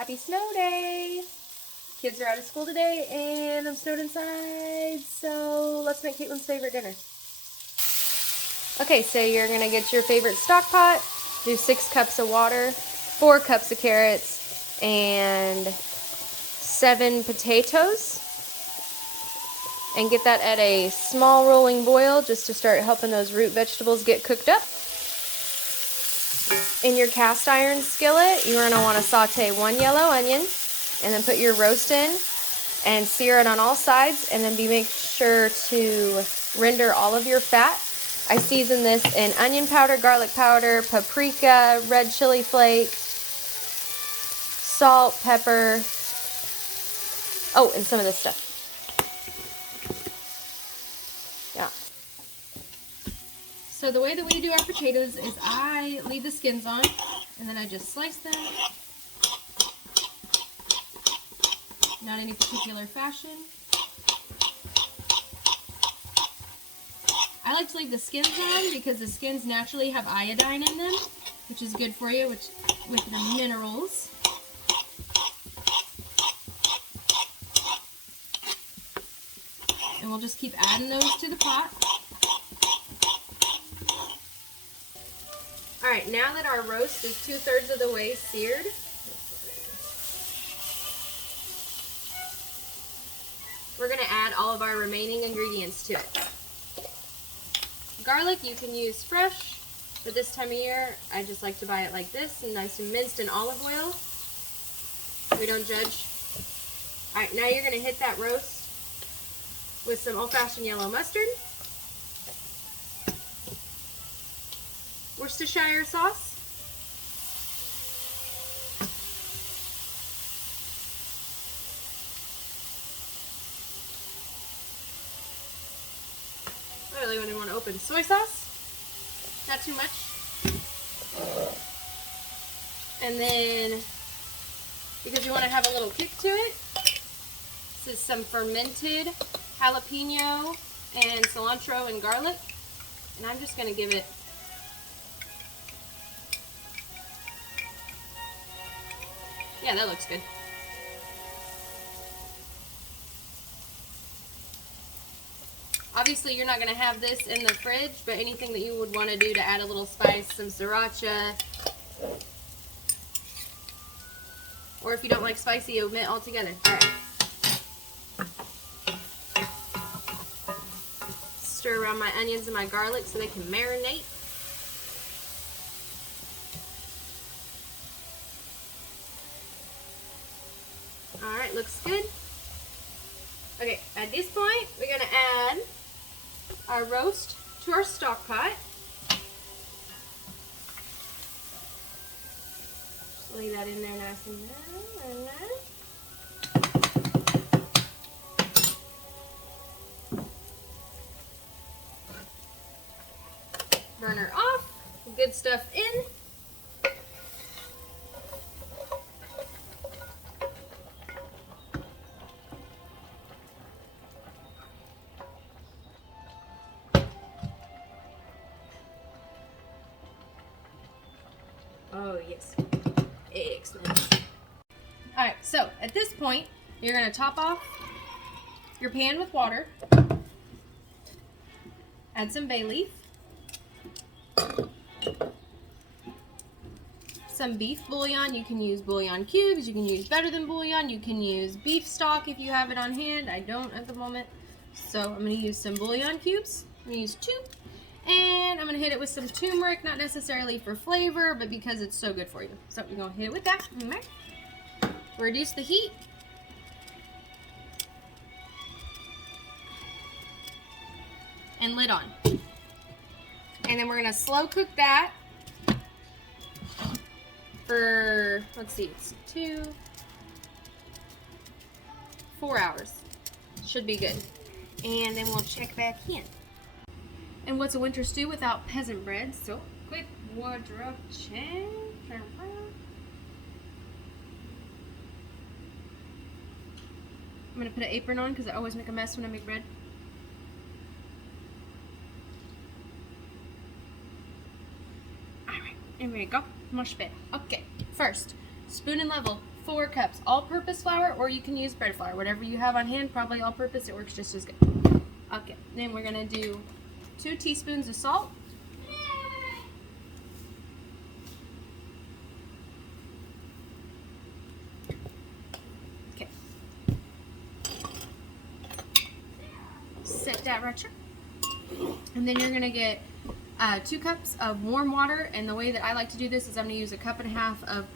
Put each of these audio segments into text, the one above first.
Happy snow day! Kids are out of school today and I'm snowed inside, so let's make Caitlin's favorite dinner. Okay, so you're gonna get your favorite stock pot, do 6 cups of water, 4 cups of carrots, and 7 potatoes. And get that at a small rolling boil just to start helping those root vegetables get cooked up. In your cast iron skillet, you're going to want to saute 1 yellow onion and then put your roast in and sear it on all sides, and then make sure to render all of your fat. I season this in onion powder, garlic powder, paprika, red chili flakes, salt, pepper, oh, and some of this stuff. Yeah. So the way that we do our potatoes is I leave the skins on, and then I just slice them. Not any particular fashion. I like to leave the skins on because the skins naturally have iodine in them, which is good for you, with the minerals. And we'll just keep adding those to the pot. Alright, now that our roast is 2/3 of the way seared, we're going to add all of our remaining ingredients to it. Garlic, you can use fresh, but this time of year, I just like to buy it like this, and nice and minced in olive oil. We don't judge. Alright, now you're going to hit that roast with some old-fashioned yellow mustard, Worcestershire sauce, I really wouldn't want to open soy sauce, not too much, and then because you want to have a little kick to it, this is some fermented jalapeno and cilantro and garlic, and I'm just going to give it yeah, that looks good. Obviously you're not going to have this in the fridge, but anything that you would want to do to add a little spice, some sriracha, or if you don't like spicy, omit altogether. Alright. Stir around my onions and my garlic so they can marinate. Alright, looks good. Okay, at this point, we're going to add our roast to our stock pot. Just lay that in there nice and nice. Burner off, good stuff in. Oh yes, excellent. Alright, so at this point, you're going to top off your pan with water, add some bay leaf, some beef bouillon. You can use bouillon cubes, you can use better than bouillon, you can use beef stock if you have it on hand. I don't at the moment, so I'm going to use some bouillon cubes. I'm going to use 2. And I'm going to hit it with some turmeric, not necessarily for flavor, but because it's so good for you. So we're going to hit it with that. Reduce the heat. And lid on. And then we're going to slow cook that for, let's see, it's 4 hours. Should be good. And then we'll check back in. And what's a winter stew without peasant bread? So, quick wardrobe change. I'm going to put an apron on because I always make a mess when I make bread. Alright, here we go. Much better. Okay, first, spoon and level 4 cups all-purpose flour, or you can use bread flour. Whatever you have on hand, probably all-purpose, it works just as good. Okay, then we're gonna do 2 teaspoons of salt. Okay. Set that right here. And then you're gonna get 2 cups of warm water, and the way that I like to do this is I'm gonna use 1.5 cups of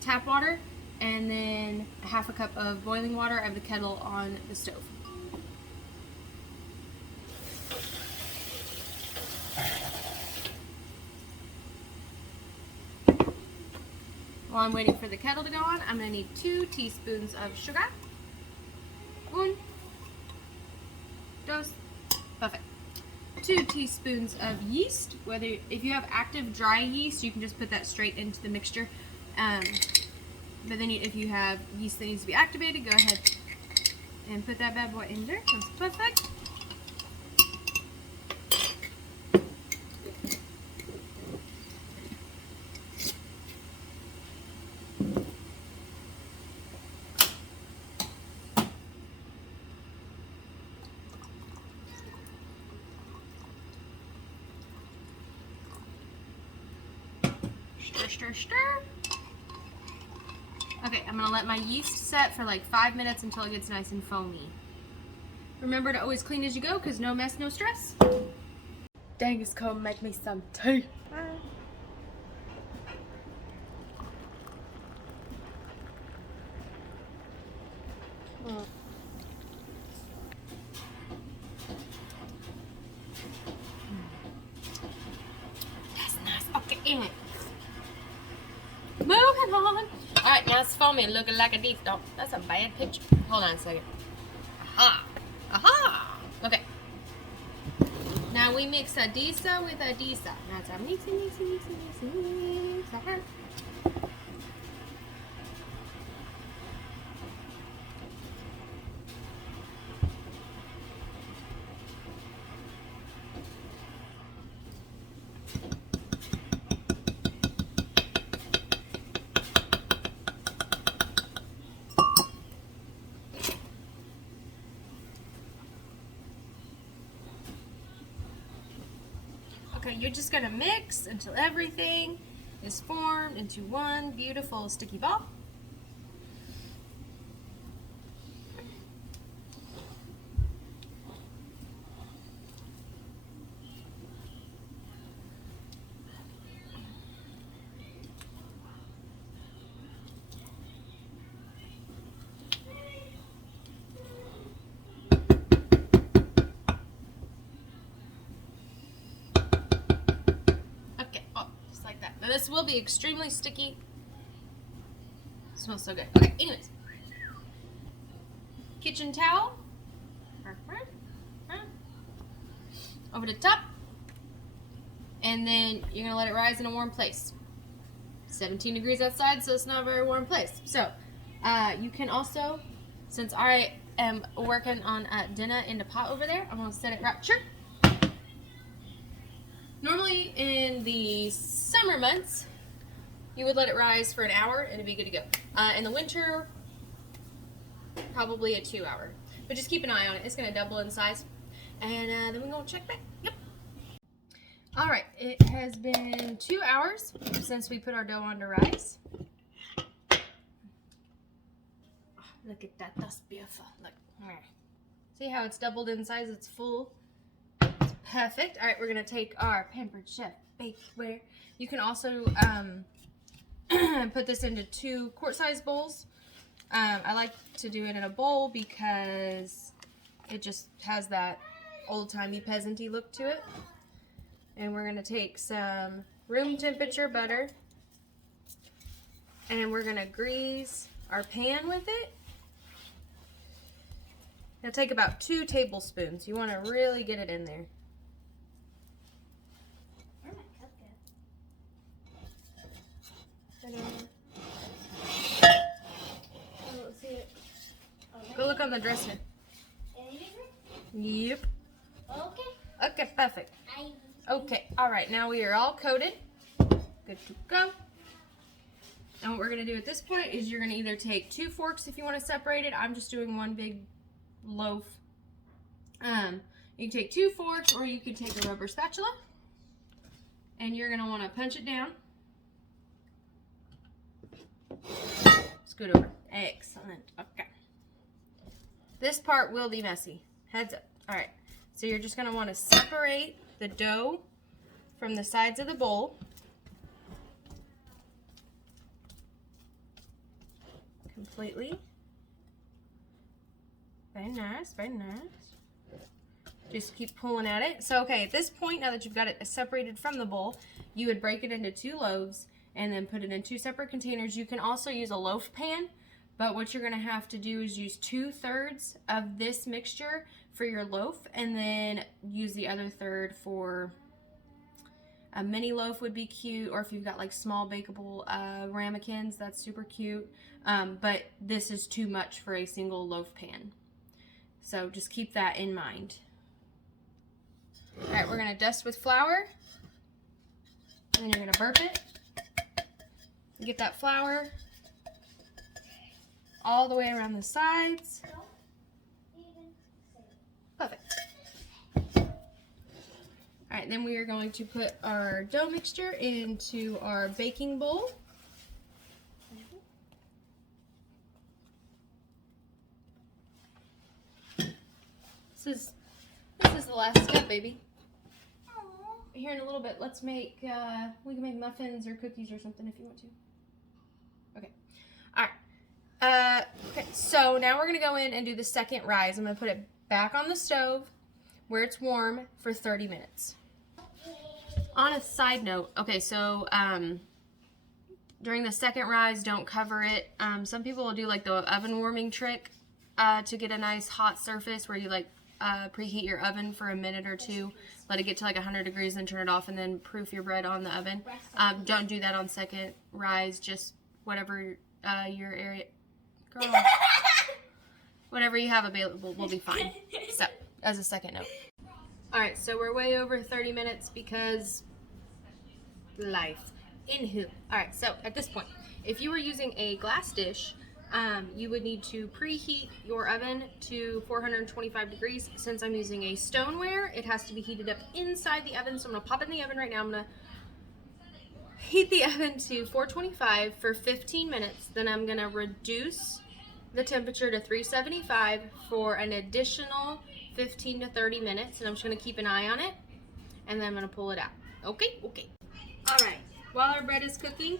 tap water, and then 1/2 cup of boiling water of the kettle on the stove. While I'm waiting for the kettle to go on, I'm going to need 2 teaspoons of sugar. 1, 2, perfect. 2 teaspoons of yeast. If you have active dry yeast, you can just put that straight into the mixture. But then if you have yeast that needs to be activated, go ahead and put that bad boy in there. That's perfect. Stir, stir, stir. Okay, I'm gonna let my yeast set for like 5 minutes until it gets nice and foamy. Remember to always clean as you go, because no mess, no stress. Dang, it's gonna make me some tea. That's nice. Okay, in it. Moving on. Alright, now it's foaming, looking like a deep stomp. That's a bad picture. Hold on a second. Aha! Aha! Okay. Now we mix a disa with a disa. That's our mixing. Okay, you're just gonna mix until everything is formed into one beautiful sticky ball. This will be extremely sticky. It smells so good. Okay, anyways. Kitchen towel. Over the top. And then you're going to let it rise in a warm place. 17 degrees outside, so it's not a very warm place. So, you can also, since I am working on dinner in the pot over there, I'm going to set it right here. Normally in the summer months, you would let it rise for an hour and it'd be good to go. In the winter, probably a 2 hour. But just keep an eye on it. It's going to double in size. And then we're going to check back. Yep. Alright, it has been 2 hours since we put our dough on to rise. Oh, look at that. That's beautiful. Look. See how it's doubled in size? It's full. Perfect. All right, we're gonna take our Pampered Chef bakeware. You can also put this into 2 quart-sized bowls. I like to do it in a bowl because it just has that old-timey peasant-y look to it. And we're gonna take some room temperature butter, and we're gonna grease our pan with it. It'll take about 2 tablespoons. You want to really get it in there. Go look on the dresser. Yep. Okay. Okay, perfect. Okay, all right, now we are all coated. Good to go. And what we're going to do at this point is you're going to either take 2 forks if you want to separate it. I'm just doing one big loaf. You can take 2 forks, or you can take a rubber spatula. And you're going to want to punch it down. Scoot over. Excellent. Okay. This part will be messy. Heads up. All right. So you're just going to want to separate the dough from the sides of the bowl. Completely. Very nice, very nice. Just keep pulling at it. So, okay, at this point, now that you've got it separated from the bowl, you would break it into 2 loaves and then put it in 2 separate containers. You can also use a loaf pan, but what you're going to have to do is use 2/3 of this mixture for your loaf, and then use the other third for a mini loaf would be cute, or if you've got like small bakeable ramekins, that's super cute. But this is too much for a single loaf pan. So just keep that in mind. All right, we're gonna dust with flour, and then you're gonna burp it. Get that flour all the way around the sides. Perfect. All right, then we are going to put our dough mixture into our baking bowl. This is the last step, baby. Here in a little bit, let's make, we can make muffins or cookies or something if you want to. Okay. All right. Okay, so now we're going to go in and do the second rise. I'm going to put it back on the stove where it's warm for 30 minutes. On a side note, okay, so during the second rise, don't cover it. Some people will do like the oven warming trick to get a nice hot surface where you like preheat your oven for a minute or 2, let it get to like 100 degrees, then turn it off, and then proof your bread on the oven. Don't do that on second rise, just whatever your area, girl, whatever you have available will be fine. So, as a second note. Alright, so we're way over 30 minutes because life. Anywho, alright, so at this point, if you were using a glass dish, you would need to preheat your oven to 425 degrees. Since I'm using a stoneware, it has to be heated up inside the oven. So I'm going to pop it in the oven right now. I'm going to heat the oven to 425 for 15 minutes. Then I'm going to reduce the temperature to 375 for an additional 15 to 30 minutes. And I'm just going to keep an eye on it. And then I'm going to pull it out. Okay? Okay. All right. While our bread is cooking,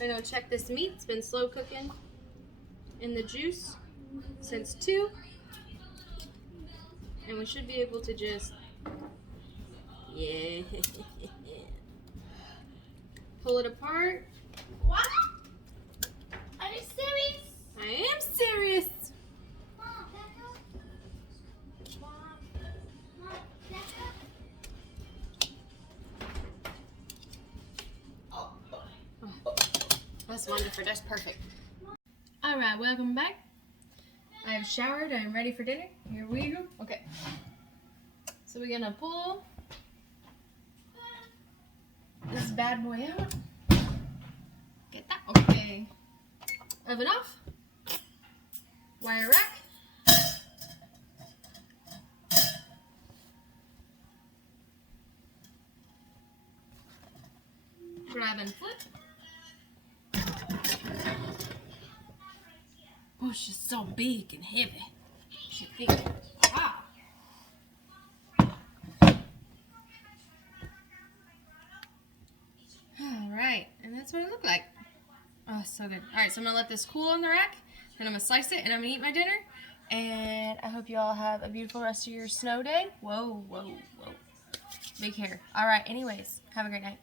I'm going to check this meat. It's been slow cooking in the juice since 2. And we should be able to just, yeah, pull it apart. What? Are you serious? I am serious. Mom, back up. Mom, back up. That's wonderful. That's perfect. All right, welcome back. I have showered. I'm ready for dinner. Here we go. Okay. So we're gonna pull this bad boy out. Get that. Okay. Oven off. Wire rack. Grab and flip. Oh, she's so big and heavy. She's big. Wow. All right, and that's what it looked like. Oh, so good. All right, so I'm gonna let this cool on the rack. Then I'm gonna slice it, and I'm gonna eat my dinner. And I hope you all have a beautiful rest of your snow day. Whoa, whoa, whoa. Big hair. All right, anyways, have a great night.